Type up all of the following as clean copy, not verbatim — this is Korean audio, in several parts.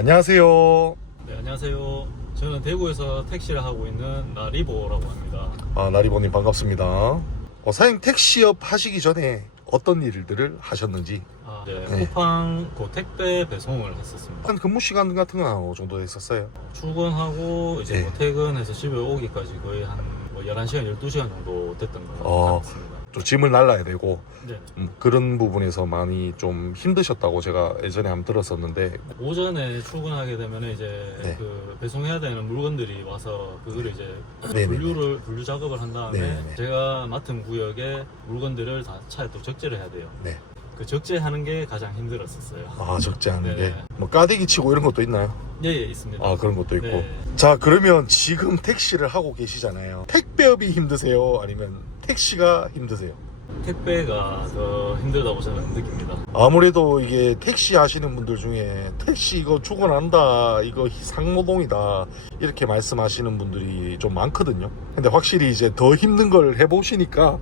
안녕하세요. 네, 안녕하세요. 저는 대구에서 택시를 하고 있는 나리보라고 합니다. 나리보님 반갑습니다. 사장님 택시업 하시기 전에 어떤 일들을 하셨는지. 네, 네. 쿠팡 택배 배송을 했었습니다. 한 근무 시간 같은 건 어느 정도 했었어요? 출근하고 이제 네. 퇴근해서 집에 오기까지 거의 한 11시간, 12시간 정도 됐던 것 같습니다. 좀 짐을 날라야 되고 네. 그런 부분에서 많이 좀 힘드셨다고 제가 예전에 한번 들었었는데. 오전에 출근하게 되면 이제 네. 그 배송해야 되는 물건들이 와서 그거를 이제 네네네. 분류 작업을 한 다음에 네네네. 제가 맡은 구역에 물건들을 다 차에 또 적재를 해야 돼요. 네. 그 적재하는 게 가장 힘들었었어요. 적지 않은 네. 게 까대기 치고 이런 것도 있나요? 예, 있습니다. 그런 것도 있고. 네. 자, 그러면 지금 택시를 하고 계시잖아요. 택배업이 힘드세요? 아니면 택시가 힘드세요? 택배가 더 힘들다고 저는 느낍니다. 아무래도 이게 택시 하시는 분들 중에 택시 이거 죽어난다, 이거 상노동이다, 이렇게 말씀하시는 분들이 좀 많거든요. 근데 확실히 이제 더 힘든 걸 해보시니까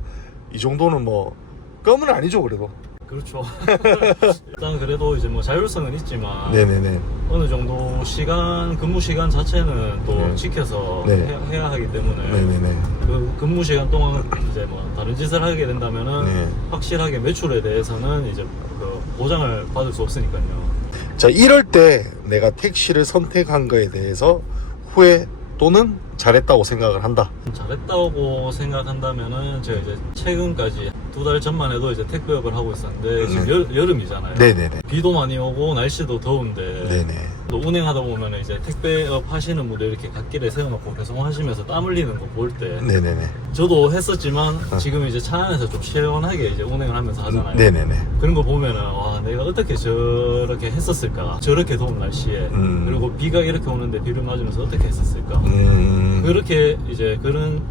이 정도는 뭐 껌은 아니죠, 그래도. 그렇죠. 일단 그래도 이제 뭐 자율성은 있지만 네네네. 어느 정도 근무 시간 자체는 또 네. 지켜서 네. 해야 하기 때문에 네네네. 그 근무 시간 동안 이제 뭐 다른 짓을 하게 된다면은 네. 확실하게 매출에 대해서는 이제 그 보장을 받을 수 없으니까요. 자, 이럴 때 내가 택시를 선택한 거에 대해서 후회 또는 잘했다고 생각을 한다. 잘했다고 생각한다면은 제가 이제 최근까지 2달 전만 해도 이제 택배업을 하고 있었는데 지금 여름이잖아요. 네네네. 비도 많이 오고 날씨도 더운데 네네. 또 운행하다 보면 이제 택배업 하시는 분들 이렇게 갓길에 세워놓고 배송하시면서 땀 흘리는 거 볼 때 네네네. 저도 했었지만 지금 이제 차 안에서 좀 시원하게 이제 운행을 하면서 하잖아요. 네네네. 그런 거 보면은 와, 내가 어떻게 저렇게 했었을까, 저렇게 더운 날씨에 그리고 비가 이렇게 오는데 비를 맞으면서 어떻게 했었을까. 그렇게 이제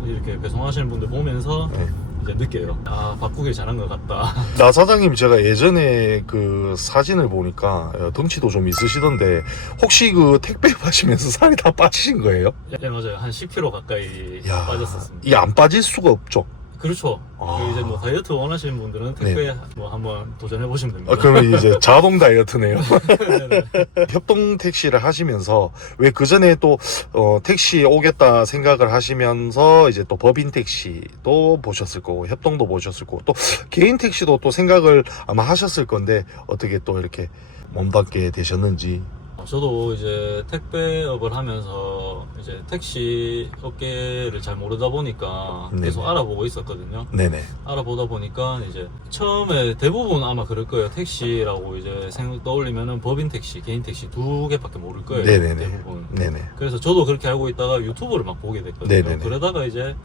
이렇게 배송하시는 분들 보면서 네. 이제 느껴요. 바꾸길 잘한 것 같다. 나 사장님, 제가 예전에 그 사진을 보니까 덩치도 좀 있으시던데 혹시 그 택배 하시면서 살이 다 빠지신 거예요? 네, 맞아요. 한 10kg 가까이 야, 빠졌었습니다. 이게 안 빠질 수가 없죠. 그렇죠. 이제 뭐 다이어트 원하시는 분들은 택배 뭐 한번 도전해 보시면 됩니다. 그러면 이제 자동 다이어트네요. 네네. 협동 택시를 하시면서 왜 그 전에 또 택시 오겠다 생각을 하시면서 이제 또 법인 택시도 보셨을 거고 협동도 보셨을 거고 또 개인 택시도 또 생각을 아마 하셨을 건데 어떻게 또 이렇게 몸담게 되셨는지. 저도 이제 택배업을 하면서 이제 택시 업계를 잘 모르다 보니까 계속 네네. 알아보고 있었거든요. 네네. 알아보다 보니까 이제 처음에 대부분 아마 그럴 거예요. 택시라고 이제 생각 떠올리면은 법인 택시, 개인 택시 두 개밖에 모를 거예요. 네네네. 대부분. 네네. 그래서 저도 그렇게 알고 있다가 유튜브를 막 보게 됐거든요. 네네네. 그러다가 이제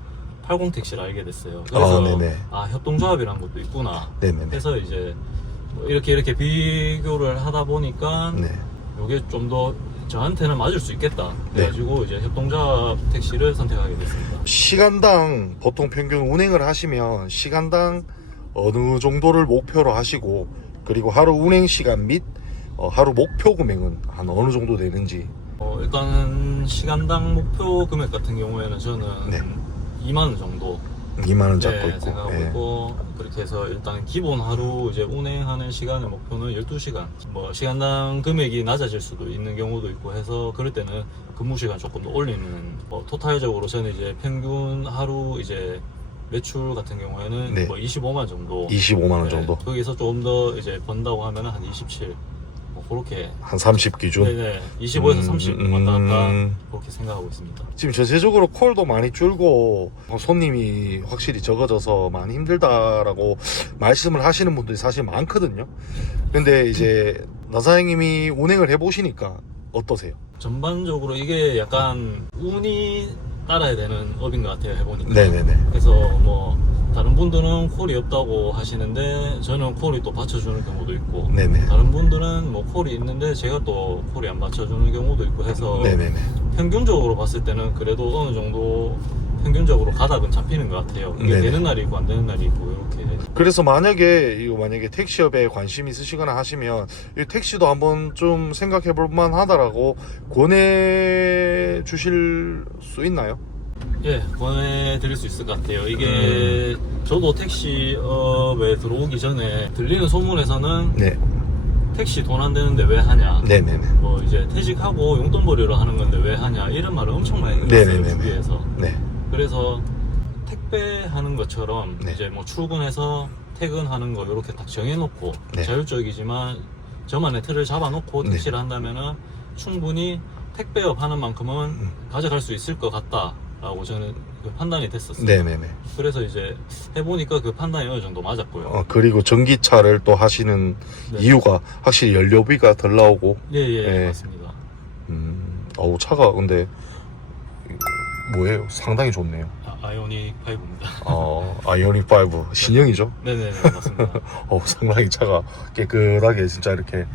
80 택시를 알게 됐어요. 그래서 네네. 협동조합이란 것도 있구나. 네네네. 해서 이제 뭐 이렇게 비교를 하다 보니까 네. 이게 좀 더 저한테는 맞을 수 있겠다. 그래가지고 이제 협동조합 택시를 선택하게 됐습니다. 시간당 보통 평균 운행을 하시면 시간당 어느 정도를 목표로 하시고 그리고 하루 운행 시간 및 하루 목표 금액은 한 어느 정도 되는지. 일단 시간당 목표 금액 같은 경우에는 저는 네. 2만 원 정도 2만 원 잡고 있고. 생각하고 예. 있고, 그렇게 해서 일단 기본 하루 이제 운행하는 시간의 목표는 12시간. 뭐 시간당 금액이 낮아질 수도 있는 경우도 있고 해서 그럴 때는 근무 시간 조금 더 올리는, 토탈적으로 저는 이제 평균 하루 이제 매출 같은 경우에는 네. 뭐 25만 정도. 25만 원 정도. 거기서 조금 더 이제 번다고 하면은 한 27. 뭐 그렇게. 한 30 기준. 네네. 25에서 30 왔다 갔다 그렇게 생각하고 있습니다. 지금 전체적으로 콜도 많이 줄고 손님이 확실히 적어져서 많이 힘들다라고 말씀을 하시는 분들이 사실 많거든요. 근데 이제 나사장님이 운행을 해보시니까 어떠세요? 전반적으로 이게 약간 운이 따라야 되는 업인 것 같아요, 해보니까. 네네네. 그래서 뭐 다른 분들은 콜이 없다고 하시는데 저는 콜이 또 받쳐주는 경우도 있고, 네네. 다른 분들은 뭐 콜이 있는데 제가 또 콜이 안 받쳐주는 경우도 있고 해서 네네네. 평균적으로 봤을 때는 그래도 어느 정도 평균적으로 가닥은 잡히는 것 같아요. 이게 네네. 되는 날이 있고 안 되는 날이 있고 이렇게. 그래서 만약에 택시업에 관심 있으시거나 하시면 이 택시도 한번 좀 생각해 볼 만하다라고 권해 주실 수 있나요? 예, 권해드릴 수 있을 것 같아요. 이게 저도 택시업에 들어오기 전에 들리는 소문에서는 네. 택시 돈 안 되는데 왜 하냐. 네네네. 뭐 이제 퇴직하고 용돈벌이로 하는 건데 왜 하냐 이런 말을 엄청 많이 들었어요. 네네네네. 주위에서. 네. 그래서 택배하는 것처럼 네. 이제 뭐 출근해서 퇴근하는 거 이렇게 딱 정해놓고 네. 자율적이지만 저만의 틀을 잡아놓고 네. 택시를 한다면은 충분히 택배업 하는 만큼은 가져갈 수 있을 것 같다라고 저는 그 판단이 됐었어요. 네네네. 그래서 이제 해보니까 그 판단이 어느 정도 맞았고요. 그리고 전기차를 또 하시는 네. 이유가 확실히 연료비가 덜 나오고. 예, 네. 맞습니다. 차가 근데 뭐예요? 상당히 좋네요. 아이오닉 5입니다. 아이오닉 5 신형이죠? 네네네, 맞습니다. 상당히 차가 깨끗하게 진짜 이렇게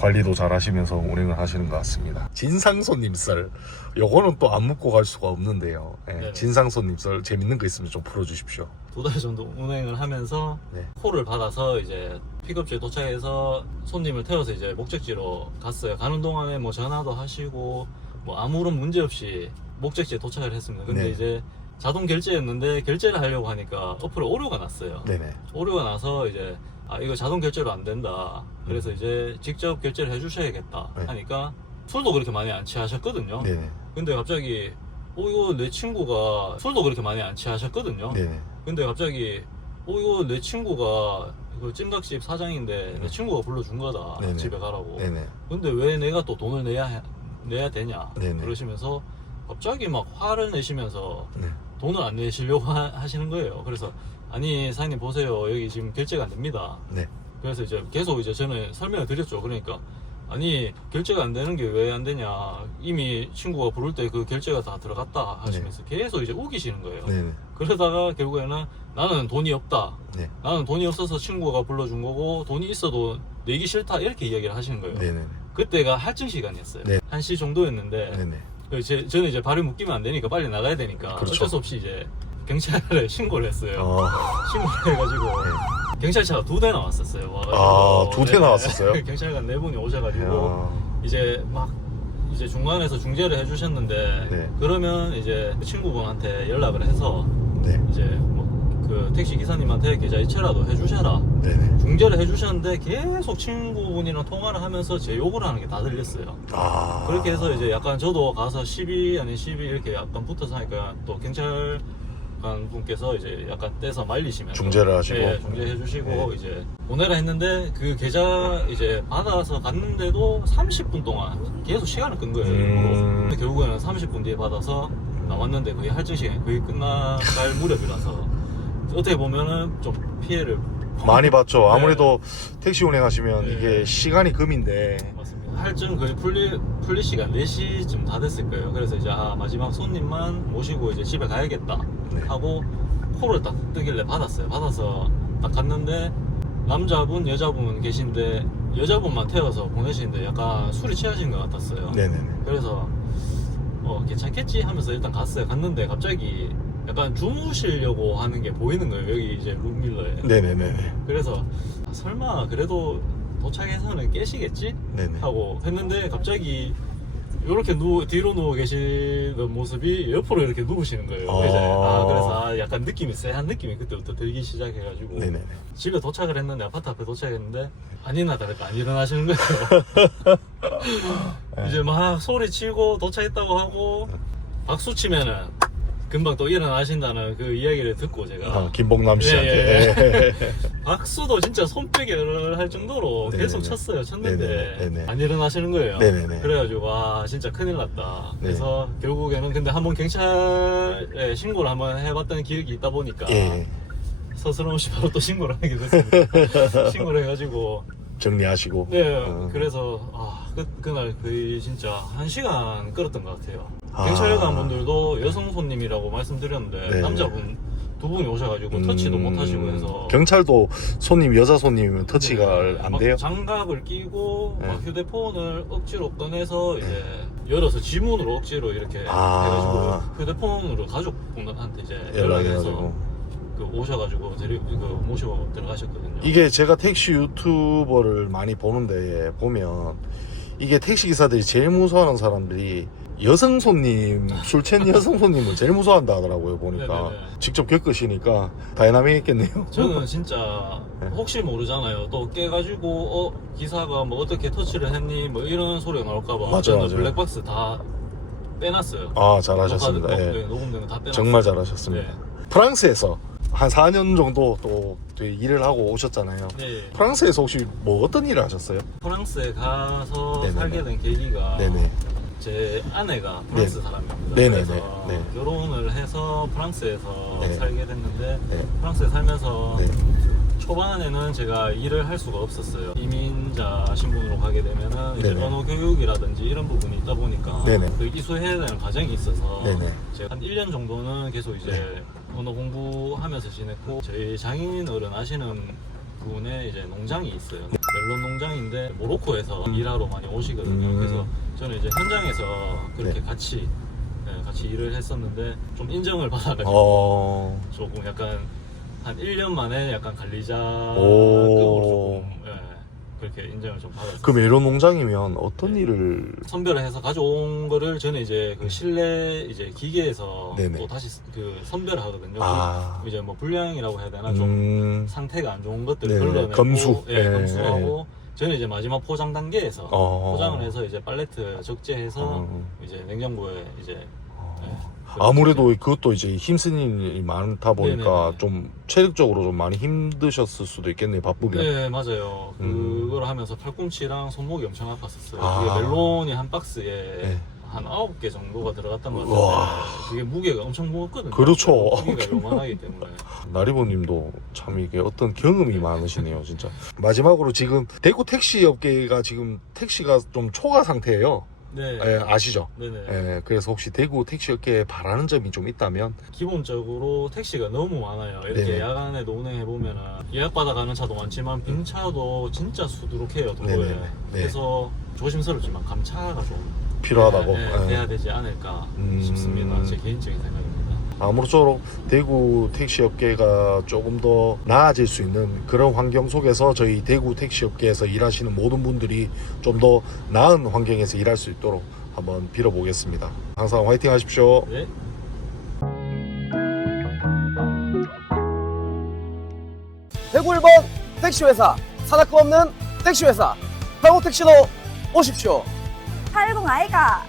관리도 잘 하시면서 운행을 하시는 것 같습니다. 진상 손님 썰. 요거는 또 안 묻고 갈 수가 없는데요. 예, 네네. 진상 손님 썰 재밌는 거 있으면 좀 풀어주십시오. 2달 정도 운행을 하면서 네. 콜을 받아서 이제 픽업지에 도착해서 손님을 태워서 이제 목적지로 갔어요. 가는 동안에 뭐 전화도 하시고 뭐 아무런 문제 없이 목적지에 도착을 했습니다. 근데 네. 이제 자동 결제였는데 결제를 하려고 하니까 어플에 오류가 났어요. 네네. 오류가 나서 이제 이거 자동 결제로 안 된다. 그래서 이제 직접 결제를 해주셔야겠다 네. 하니까 술도 그렇게 많이 안 취하셨거든요. 네네. 근데 갑자기 이거 내 친구가 술도 그렇게 많이 안 취하셨거든요. 네네. 근데 갑자기 이거 내 친구가 그 찜닭집 사장인데 내 친구가 불러준 거다. 네네. 집에 가라고. 네네. 근데 왜 내가 또 돈을 내야 되냐. 네네. 그러시면서 갑자기 막 화를 내시면서 네. 돈을 안 내시려고 하시는 거예요. 그래서 아니 사장님 보세요, 여기 지금 결제가 안 됩니다. 네. 그래서 이제 계속 이제 저는 설명을 드렸죠. 그러니까 아니 결제가 안 되는 게 왜 안 되냐, 이미 친구가 부를 때 그 결제가 다 들어갔다 하시면서 계속 이제 우기시는 거예요. 네네. 그러다가 결국에는 나는 돈이 없다, 네. 나는 돈이 없어서 친구가 불러준 거고 돈이 있어도 내기 싫다, 이렇게 이야기를 하시는 거예요. 네네. 그때가 할증 시간이었어요. 네. 1시 정도였는데 네네. 저는 이제 발이 묶이면 안 되니까 빨리 나가야 되니까 그렇죠. 어쩔 수 없이 이제 경찰에 신고를 했어요. 아, 신고를 해가지고 네. 경찰차가 2대 나왔었어요. 아, 2대 나왔었어요? 경찰관 4분이 오셔가지고 야. 이제 막 이제 중간에서 중재를 해주셨는데 네. 그러면 이제 그 친구분한테 연락을 해서 네. 이제 뭐 그 택시 기사님한테 계좌이체라도 해주셔라, 네네. 중재를 해주셨는데 계속 친구분이랑 통화를 하면서 제 욕을 하는 게 다 들렸어요. 아. 그렇게 해서 이제 약간 저도 가서 시비 아닌 시비 이렇게 약간 붙어서 하니까 또 경찰관 분께서 이제 약간 떼서 말리시면서 중재를 하시고. 네, 중재해 주시고 네. 이제 보내라 했는데 그 계좌 이제 받아서 갔는데도 30분 동안 계속 시간을 끈 거예요. 근데 결국에는 30분 뒤에 받아서 나왔는데 그게 할증 시간이 거의 끝나갈 무렵이라서 어떻게 보면은 좀 피해를 많이 봤죠. 네. 아무래도 택시 운행하시면 네. 이게 시간이 금인데. 맞습니다. 할증 거의 풀리 시간 4시쯤 다 됐을 거예요. 그래서 이제 마지막 손님만 모시고 이제 집에 가야겠다 네. 하고 콜을 딱 뜨길래 받았어요. 받아서 딱 갔는데 남자분 여자분 계신데 여자분만 태워서 보내시는데 약간 술이 취하신 것 같았어요. 네네네. 그래서 괜찮겠지 하면서 일단 갔어요. 갔는데 갑자기 약간 주무시려고 하는 게 보이는 거예요. 여기 이제 룸밀러에. 네네네. 그래서 설마 그래도 도착해서는 깨시겠지? 네네. 하고 했는데 갑자기 이렇게 뒤로 누워 계시는 모습이 옆으로 이렇게 누우시는 거예요. 아. 그래서 약간 느낌이 쎄한 느낌이 그때부터 들기 시작해가지고 네네네. 집에 도착을 했는데 아파트 앞에 도착했는데 아니나 다를까 안 일어나시는 거예요. 이제 막 소리치고 도착했다고 하고 박수 치면은 금방 또 일어나신다는 그 이야기를 듣고 제가 김봉남 씨한테. 박수도 진짜 손뼉을 할 정도로 네네네. 계속 쳤어요. 쳤는데 네네. 안 일어나시는 거예요. 네네네. 그래가지고 와 진짜 큰일 났다. 네. 그래서 결국에는 근데 한번 경찰에 신고를 한번 해봤던 기억이 있다 보니까 예. 서스럼없이 바로 또 신고를 하게 됐습니다. 신고를 해가지고 정리하시고. 네 그래서 그날 거의 진짜 1시간 끌었던 것 같아요. 경찰관 분들도 여성 손님이라고 말씀드렸는데 네. 남자분 2분이 오셔가지고 터치도 못 하시고 해서 경찰도 손님, 여자 손님이면 터치가 안 막 돼요? 장갑을 끼고 네. 막 휴대폰을 억지로 꺼내서 이제 열어서 지문으로 억지로 이렇게 해가지고 휴대폰으로 가족분한테 이제 연락해서 그 오셔가지고 모시고 들어가셨거든요. 이게 제가 택시 유튜버를 많이 보는데 보면 이게 택시 기사들이 제일 무서워하는 사람들이 여성 손님, 술 취한 여성 손님은 제일 무서워한다 하더라고요, 보니까. 네네네. 직접 겪으시니까 다이나믹 했겠네요. 저는 진짜 네. 혹시 모르잖아요. 또 깨가지고 기사가 뭐 어떻게 터치를 했니 뭐 이런 소리가 나올까봐 맞아요, 저는 맞아요. 블랙박스 다 빼놨어요. 아, 잘하셨습니다. 예. 녹음된 거 다 빼놨어요. 정말 잘하셨습니다. 네. 프랑스에서 한 4년 정도 또 일을 하고 오셨잖아요. 네. 프랑스에서 혹시 뭐 어떤 일을 하셨어요? 프랑스에 가서 네네네. 살게 된 계기가 네네. 제 아내가 프랑스 사람입니다. 네네네. 그래서 네. 결혼을 해서 프랑스에서 네. 살게 됐는데 네. 프랑스에 살면서 네. 초반에는 제가 일을 할 수가 없었어요. 이민자 신분으로 가게 되면은 이제 네네. 언어 교육이라든지 이런 부분이 있다 보니까 네네. 그 이수해야 되는 과정이 있어서 네네. 제가 한 1년 정도는 계속 이제 언어 공부하면서 지냈고 저희 장인 어른 아시는 분의 이제 농장이 있어요. 멜론 농장인데 모로코에서 일하러 많이 오시거든요. 그래서 저는 이제 현장에서 그렇게 네. 같이 일을 했었는데 좀 인정을 받아가지고 조금 약간 한 1년 만에 약간 관리자급으로 오. 조금 그렇게 인정을 좀 받았어요. 그 메론 농장이면 어떤 네. 일을 선별을 해서 가져온 거를 저는 이제 그 실내 이제 기계에서 네네. 또 다시 그 선별을 하거든요. 아. 이제 뭐 불량이라고 해야 되나 좀 상태가 안 좋은 것들을 네네. 걸러내고 검수. 예, 예, 검수하고 저는 이제 마지막 포장 단계에서 포장을 해서 이제 팔레트 적재해서 이제 냉장고에 이제 아무래도 그것도 이제 힘쓰는 일이 많다 보니까 네네네. 좀 체력적으로 좀 많이 힘드셨을 수도 있겠네요, 바쁘면. 네 맞아요. 그걸 하면서 팔꿈치랑 손목이 엄청 아팠었어요. 아. 그게 멜론이 한 박스에 네. 한 9개 정도가 들어갔단 말이에요. 우와. 그게 무게가 엄청 무겁거든요. 그렇죠. 무게가 요만하기 때문에. 나리보님도 참 이게 어떤 경험이 많으시네요, 진짜. 마지막으로 지금 대구 택시 업계가 지금 택시가 좀 초과 상태예요. 네. 예, 아시죠? 네네. 예, 그래서 혹시 대구 택시 업계에 바라는 점이 좀 있다면 기본적으로 택시가 너무 많아요. 이렇게 네네. 야간에도 운행해 보면은 예약 받아가는 차도 많지만 빈 차도 진짜 수두룩해요 도로에. 네네네. 네. 그래서 조심스럽지만 감차가 좀 필요하다고. 네, 예. 돼야 되지 않을까 싶습니다. 제 개인적인 생각입니다. 아무쪼록 대구 택시 업계가 조금 더 나아질 수 있는 그런 환경 속에서 저희 대구 택시 업계에서 일하시는 모든 분들이 좀 더 나은 환경에서 일할 수 있도록 한번 빌어보겠습니다. 항상 화이팅 하십시오. 네. 대구 1번 택시회사, 사다급 없는 택시회사, 대구 택시로 오십시오. 80 아이가